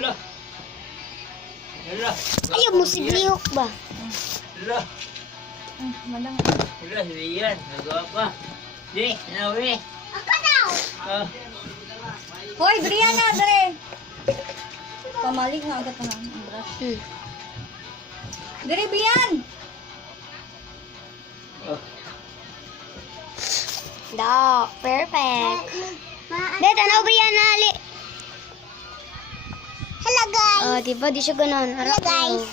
Hala. Hala. Ayaw mo siglihok ba? Hala. Malang. Hala, Rian. Nagawa pa. Di, nawi. Ako daw! Ah. Hoy, Brianna, dere. Pamalig nga agad na ang brush. Dere, Brian! Oh. Da, perfect. Bet, ano Brian nali? Hello guys. Oh, di ba di siya ganon? Hello guys.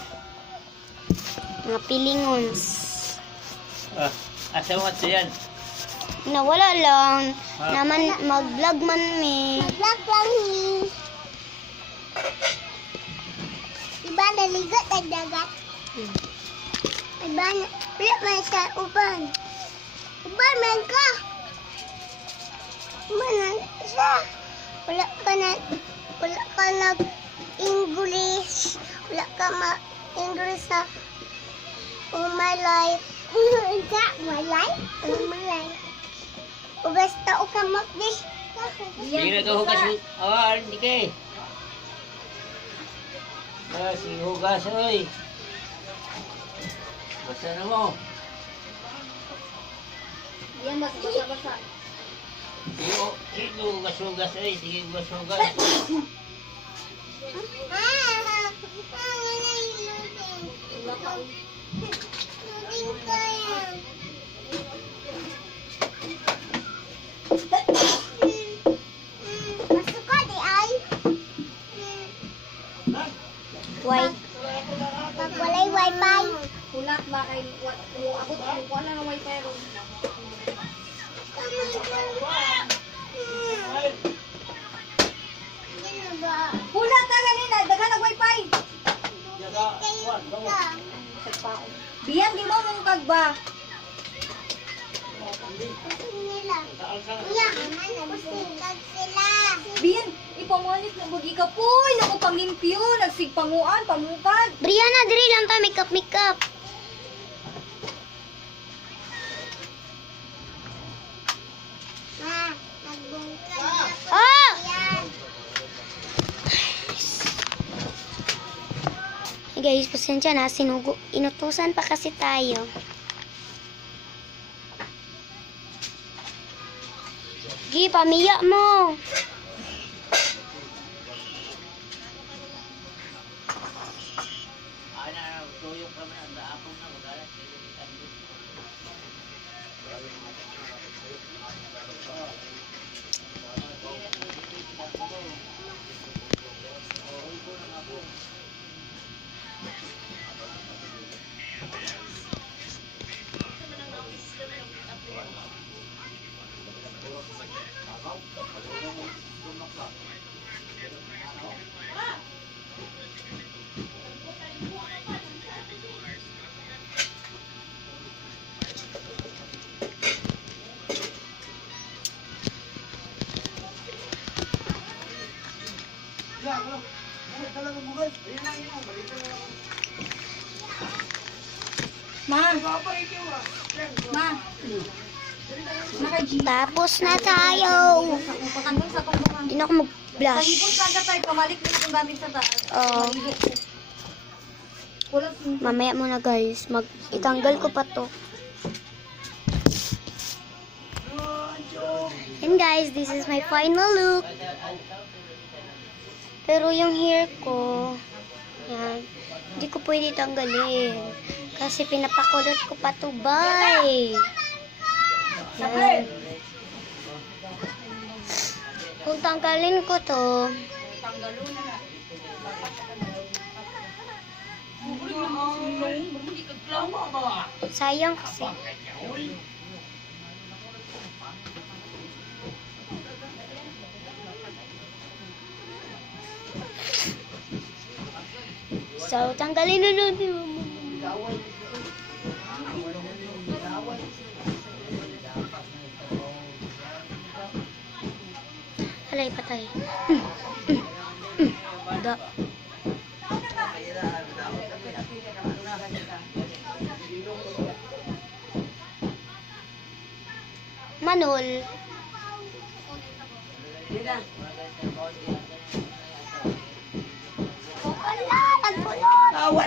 Mga pilingons. Ah. Asa mo ito yan? Nawala lang. Ah. Naman mag-vlog man mi. Mag-vlog lang mi. Diba naligot ang dagat? Diba wala man sa uban. Uban man ka. Uban siya. Wala ka nag-English. Wala ka ma-English sa my life. Is that my life? My life. Ugas tao ka magdi. Sige na ito hugas. Oh, hindi kay. Ah, si hugas, oy. Basta na mo. Yan, basa. Sige, hugas-hugas, oy. Sige, hugas-hugas. White. Pag walay wifi. Hulat ba kay abot ko na ng wifi ron. Hulat ka ganina, daghan ang wifi. Biyan di mo mong kagba. Biyan, ipamulit na bugi ka poy, naku pangimpyo, nagsigpanguan, pamukad. Brianna, diri lang ta makeup. Oh! Hey guys, pasensya na, inutusan pa kasi tayo. Gi, pamiya mo. Tuyok kami ang daapong na magalas. Ma. Ma. Naka-G. Tapos na tayo. Patanggal sa pangbukan. Hindi na ako mag-blush. Pahipon sa tayo, pamalik mo na kung gamit sa taas. Oo. Kulat. Mamaya muna guys, itanggal ko pa to. And guys, this is my final look. Pero yung hair ko, yan, hindi ko pwede tanggalin. Kasi pinapakulot ko pa to, bye. Yan. Kung tanggalin ko to, sayang kasi. So, tanggalin na natin. Alay, patay. Da. Manol.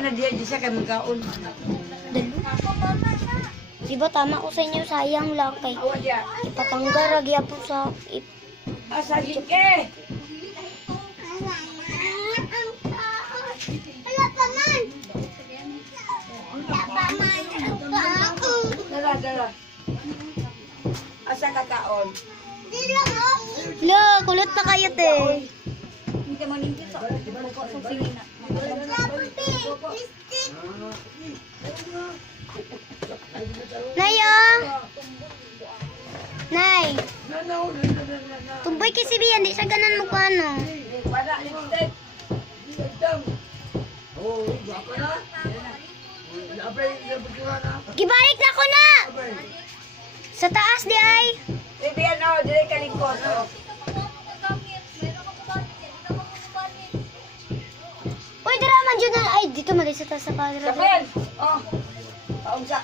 na diya siya kay magkaon. Di ba tama ko sa inyo, sayang lang kay Awa diya. ipatanggal ragya po sa Asa gike. Wala pa man. Wala pa man. Dala. Asa ka kaon? Lo, kulot pa kayo te. Hindi ka maningkit sa kusina. Nayo. Nay. Tumboy kasi biyan, di siya ganan mo ano. Wala lipstick. Gibalik na ko na. Sa taas di ay. Bibiyan o, dire ka lingkod. Uy, dira man dyan na. Ay, dito mali sa taas sa kadra. Kapel! Oh, paunsa.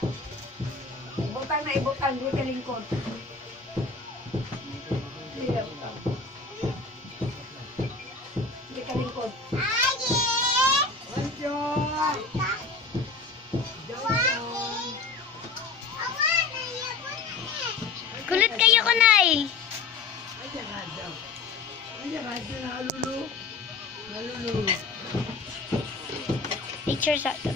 Ibutang, dire ka lingkod. Dire ka lingkod. Kulit kayo ko, Nay. Picture sa ito.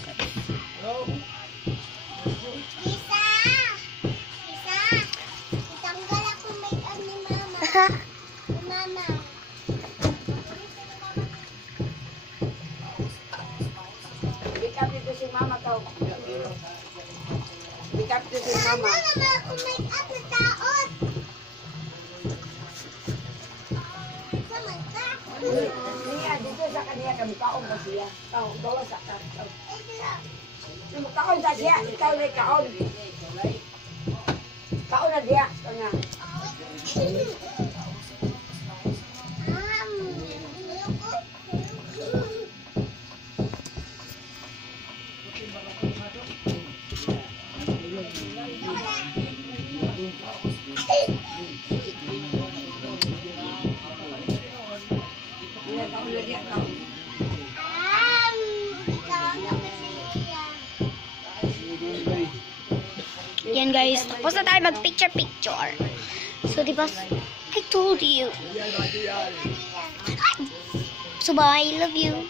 Tanggal ako make-up ni Mama. Mama. Bikap dito si mama tau. Bikap dito si mama. Mama, ako make-up na taon. Sama ka. Niya, dito sa kanya kami kaon ba siya? Kaon, bawa sa kaon. Kaon sa siya, ikaw na kaon. Kaon na diya, kanya. Kaon na diya, kaon. Yan guys, tapos na tayo mag-picture. So, di ba, I told you. So, bye, love you.